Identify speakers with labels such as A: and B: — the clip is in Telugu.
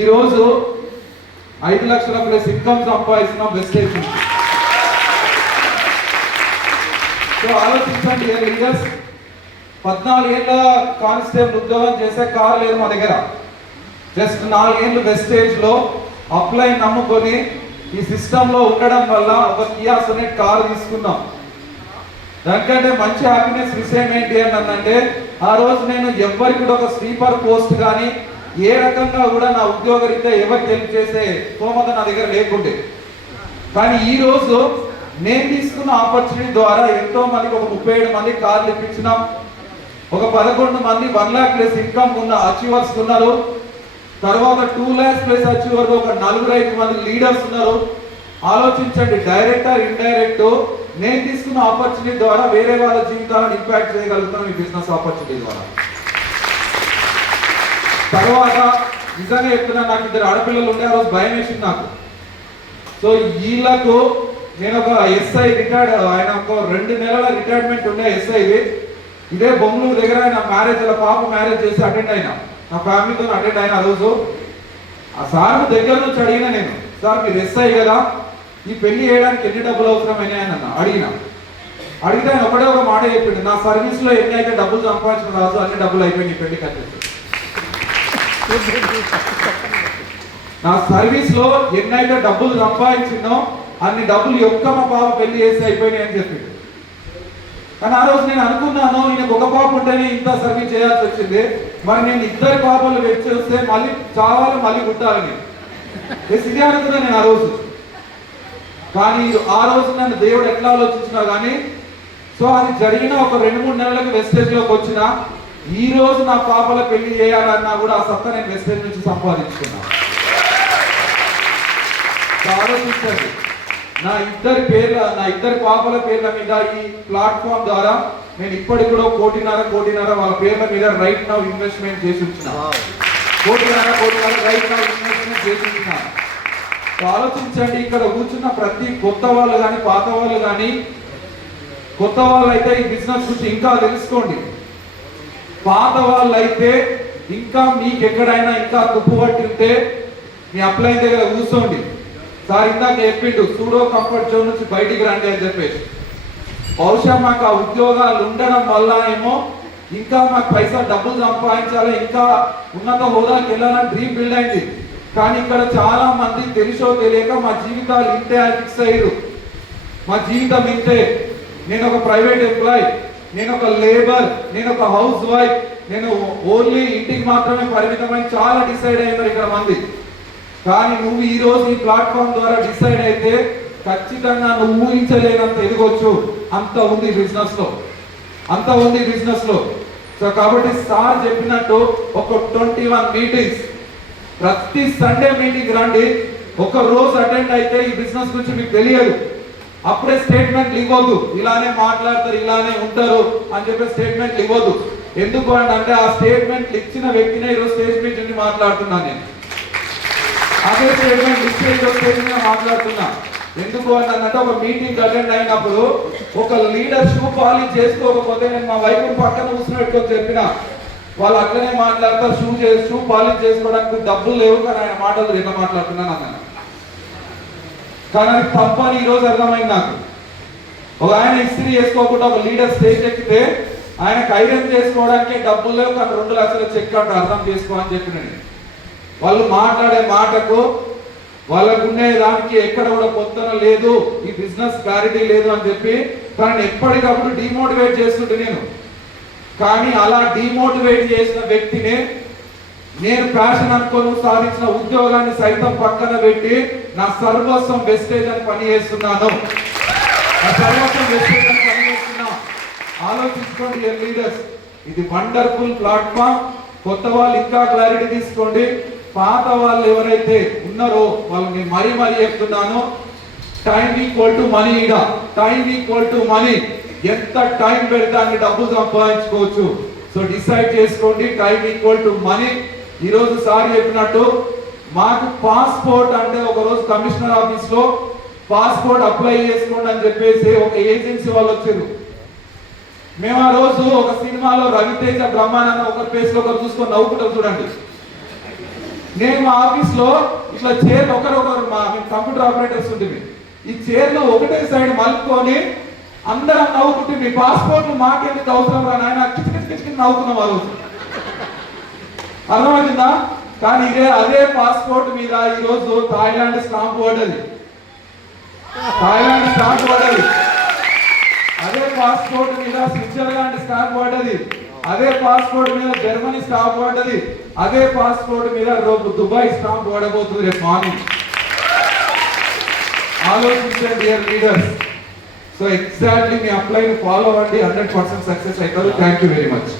A: ఈరోజు ఐదు లక్షల ప్లస్ ఇన్కమ్ సంపాదిస్తున్నాం బెస్ట్ అయిపోయింది సో ఆలోచించండి ఏ లీడర్స్? పద్నాలుగేళ్ళ కానిస్టేబుల్ ఉద్యోగం చేసే కార్ లేదు మా దగ్గర. జస్ట్ నాలుగేళ్ళు బెస్టేజ్లో అప్లై నమ్ముకొని ఈ సిస్టమ్లో ఉండడం వల్ల ఒక కియా సొనెట్ కార్ తీసుకున్నాం. దానికంటే మంచి హ్యాపీనెస్ విషయం ఏంటి అని అంటే ఆ రోజు నేను ఎవ్వరికి కూడా ఒక స్లీపర్ పోస్ట్ కానీ ఏ రకంగా కూడా నా ఉద్యోగరీత్యా ఎవరికి హెల్ప్ చేసే స్తోమత నా దగ్గర లేకుండే. కానీ ఈ రోజు నేను తీసుకున్న ఆపర్చునిటీ ద్వారా ఎంతో మందికి ఒక ముప్పై ఏడు మంది కార్లు ఇప్పించినాం. ఒక పదకొండు మంది వన్ ల్యాక్ ప్లస్ ఇన్కమ్ ఉన్న అచీవర్స్ ఉన్నారు. తర్వాత టూ ల్యాక్స్ ప్లస్ అచీవర్ ఒక నలుగురు ఐదు మంది లీడర్స్ ఉన్నారు. ఆలోచించండి డైరెక్ట్ ఆర్ ఇండైరెక్ట్ నేను తీసుకున్న ఆపర్చునిటీ ద్వారా వేరే వాళ్ళ జీవితాలను ఇంపాక్ట్ చేయగలుగుతాను ఈ బిజినెస్ ఆపర్చునిటీ ద్వారా. తర్వాత నిజంగా చెప్తున్నా నాకు ఇద్దరు ఆడపిల్లలు ఉండే ఆ రోజు భయం వేసింది నాకు. సో వీళ్ళకు నేను ఒక ఎస్ఐ రిటైర్డ్ ఆయన ఒక రెండు నెలల రిటైర్మెంట్ ఉండే ఎస్ఐది ఇదే బొమ్మలూరు దగ్గర ఆయన మ్యారేజ్ అలా పాప మ్యారేజ్ చేసి అటెండ్ అయినా. నా ఫ్యామిలీతో అటెండ్ అయిన ఆ రోజు. ఆ సార్ దగ్గర నుంచి అడిగిన నేను సార్ మీరు ఎస్ఐ కదా? ఈ పెళ్ళి చేయడానికి ఎన్ని డబ్బులు అవసరమైనా అని అన్న అడిగిన. అడిగితే ఆయన ఒకటే ఒక మాట చెప్పిండు నా సర్వీస్లో ఎన్ని అయితే డబ్బులు సంపాదించిన రాజు అన్ని డబ్బులు అయిపోయినాయి పెళ్ళి కట్టేసి నా సర్వీస్లో ఎన్నైతే డబ్బులు సంపాదించిందో అన్ని డబ్బులు యొక్క మా పాప పెళ్ళి చేసి అయిపోయినాయి అని చెప్పి. కానీ ఆ రోజు నేను అనుకున్నాను ఈయనకు ఒక పాప ఉంటేనే ఇంత సర్వీస్ చేయాల్సి వచ్చింది. మరి నేను ఇద్దరు పాపలు వెచ్చి వస్తే మళ్ళీ చావాలి మళ్ళీ గుట్టాలని ఇదే నేను ఆ రోజు. కానీ ఆ రోజు నన్ను దేవుడు ఎట్లా ఆలోచించినా కానీ సో అది జరిగిన ఒక రెండు మూడు నెలలకు వెస్టేజ్లోకి వచ్చిన ఈ రోజు నా పాపల పెళ్ళి చేయాలన్నా కూడా ఆ సత్తా నేను వెస్టేజ్ నుంచి సంపాదించుకున్నా. ఆలోచించండి. నా ఇద్దరి పేర్ల నా ఇద్దరి పాపల పేర్ల మీద ఈ ప్లాట్ఫామ్ ద్వారా నేను ఇప్పటికి కూడా కోటిన్నర కోటిన్నర వాళ్ళ పేర్ల మీద రైట్ నౌ ఇన్వెస్ట్మెంట్ చేసి కోటిన్నర కోటిన్నర రైట్ నౌ ఇన్వెస్ట్మెంట్ చేసి ఆలోచించండి ఇక్కడ కూర్చున్న ప్రతి కొత్త వాళ్ళు కానీ పాత వాళ్ళు కానీ కొత్త వాళ్ళు అయితే ఈ బిజినెస్ గురించి ఇంకా తెలుసుకోండి. పాత వాళ్ళు అయితే ఇంకా మీకు ఎక్కడైనా ఇంకా తుప్పు పట్టి ఉంటే మీ అప్లై దగ్గర కూర్చోండి. సార్ ఇందాక చెప్పిండు సూడో కంఫర్ట్ జోన్ నుంచి బయటికి రండి అని చెప్పేసి. బహుశా మాకు ఆ ఉద్యోగాలు ఉండడం వల్ల ఏమో ఇంకా మాకు పైసా డబ్బులు సంపాదించాలి ఇంకా ఉన్నత హోదాకి వెళ్ళాలని డ్రీమ్ బిల్డ్ అయింది. కానీ ఇక్కడ చాలా మంది తెలుసో తెలియక మా జీవితాలు ఇంతే అని ఫిక్స్ అయ్యారు. మా జీవితం ఇంతే. నేను ఒక ప్రైవేట్ ఎంప్లాయీ నేను ఒక లేబర్ నేను ఒక హౌస్ వైఫ్ నేను ఓన్లీ ఇంటికి మాత్రమే పరిమితమై చాలా డిసైడ్ అయినారు ఇక్కడ మంది. కానీ నువ్వు ఈ రోజు ఈ ప్లాట్ఫామ్ ద్వారా డిసైడ్ అయితే ఖచ్చితంగా నువ్వు ఊహించలేనంత ఎదగొచ్చు. అంత ఉంది బిజినెస్లో అంత ఉంది బిజినెస్లో సో కాబట్టి సార్ చెప్పినట్టు ఒక ట్వంటీ వన్ మీటింగ్స్. ప్రతి సండే మీటింగ్ రండి. ఒక రోజు అటెండ్ అయితే ఈ బిజినెస్ గురించి మీకు తెలియదు. అప్పుడే స్టేట్మెంట్లు ఇవ్వద్దు. ఇలానే మాట్లాడతారు ఇలానే ఉంటారు అని చెప్పి స్టేట్మెంట్లు ఇవ్వద్దు. ఎందుకు అని అంటే ఆ స్టేట్మెంట్లు ఇచ్చిన వ్యక్తినే ఈరోజు స్టేజ్ మీద నుండి మాట్లాడుతున్నాను నేను. అదే స్టేట్మెంట్ ఇస్తే స్టేజ్ మీద మాట్లాడుతున్నా. ఎందుకు అని అంటే ఒక మీటింగ్ అటెండ్ అయినప్పుడు ఒక లీడర్ షూ పాలిష్ చేసుకోకపోతే నేను మా వైపు పక్కన కూర్చుని చెప్పిన. వాళ్ళు అట్లనే మాట్లాడతారు షూ చేసి షూ పాలిష్ చేసుకోవడానికి డబ్బులు లేవు కానీ ఆయన మాటలు ఎట్లా మాట్లాడుతున్నాను అన్నాను కానీ అది తప్పు అని ఈరోజు అర్థమైంది నాకు ఒక ఆయన ఇస్త్రీ చేసుకోకుండా ఒక లీడర్ స్టేజ్ ఎక్కితే ఆయనకు ఐరన్ చేసుకోవడానికి డబ్బులు లేవు కానీ రెండు లక్షల చెక్ అంట అర్థం చేసుకో అని చెప్పిన నేను. వాళ్ళు మాట్లాడే మాటకు వాళ్ళకుండే దానికి ఎక్కడ కూడా పొత్తన లేదు ఈ బిజినెస్ క్లారిటీ లేదు అని చెప్పి తనని ఎప్పటికప్పుడు డిమోటివేట్ చేస్తుంటే నేను కానీ అలా డిమోటివేట్ చేసిన వ్యక్తిని నేను ప్యాషన్ అనుకోను సాధించిన ఉద్యోగాన్ని సైతం పక్కన పెట్టి నా సర్వస్వం వెస్టేజ్ అని పని చేస్తున్నాను. నా సర్వస్వం వెస్టేజ్ అని పని చేస్తున్నా. ఆలోచించుకోండి లీడర్స్ ఇది వండర్ఫుల్ ప్లాట్ఫామ్ కొత్త వాళ్ళు ఇంకా క్లారిటీ తీసుకోండి. పాత వాళ్ళు ఎవరైతే ఉన్నారో వాళ్ళని మరీ మరీ చెప్తున్నాను. టైం ఈక్వల్ టు మనీ ఇడ టైం ఈక్వల్ టు మనీ ఎంత టైం పెడితే అన్ని డబ్బు సంపాదించుకోవచ్చు. సో డిసైడ్ చేసుకోండి టైం ఈక్వల్ టు మనీ ఈరోజు సార్ చెప్పినట్టు మాకు పాస్పోర్ట్ అంటే ఒకరోజు కమిషనర్ ఆఫీస్లో పాస్పోర్ట్ అప్లై చేసుకోండి అని చెప్పేసి ఒక ఏజెన్సీ వాళ్ళు వచ్చారు. మేము ఆ రోజు ఒక సినిమాలో రవితేజ బ్రహ్మానంద ఒకరి ఫేస్లో ఒకరు చూసుకొని నవ్వుకుంటాం చూడండి. నేను మా ఆఫీస్లో ఇట్లా చైర్ ఒకరొకరు మా మేము కంప్యూటర్ ఆపరేటర్స్ ఉంటుంది. ఈ చైర్లో ఒకటే సైడ్ మలుపుకొని అందరం నవ్వుకుంటుంది మీ పాస్పోర్ట్ మాకెందుకు అవసరం రా నాయన? కిచకిచ కిచకిచ నవ్వుకున్నాం ఆ రోజు. అర్థమవుతుందా? కానీ ఇదే అదే పాస్పోర్ట్ మీద ఈ రోజు థాయిలాండ్ స్టాంప్ పడ్డది. థాయిలాండ్ స్టాంప్ పడ్డది. అదే పాస్పోర్ట్ మీద స్విట్జర్లాండ్ స్టాంప్ పడ్డది. అదే పాస్పోర్ట్ మీద జర్మనీ స్టాంప్ పడ్డది. అదే పాస్పోర్ట్ మీద రేపు దుబాయ్ స్టాంప్ పడబోతుంది రేపు మార్నింగ్. ఆలోచించండి డియర్ లీడర్స్ సో ఎగ్జాక్ట్లీ మీ అప్లైని ఫాలో అవ్వండి. హండ్రెడ్ పర్సెంట్ సక్సెస్ అవుతారు. Thank you very much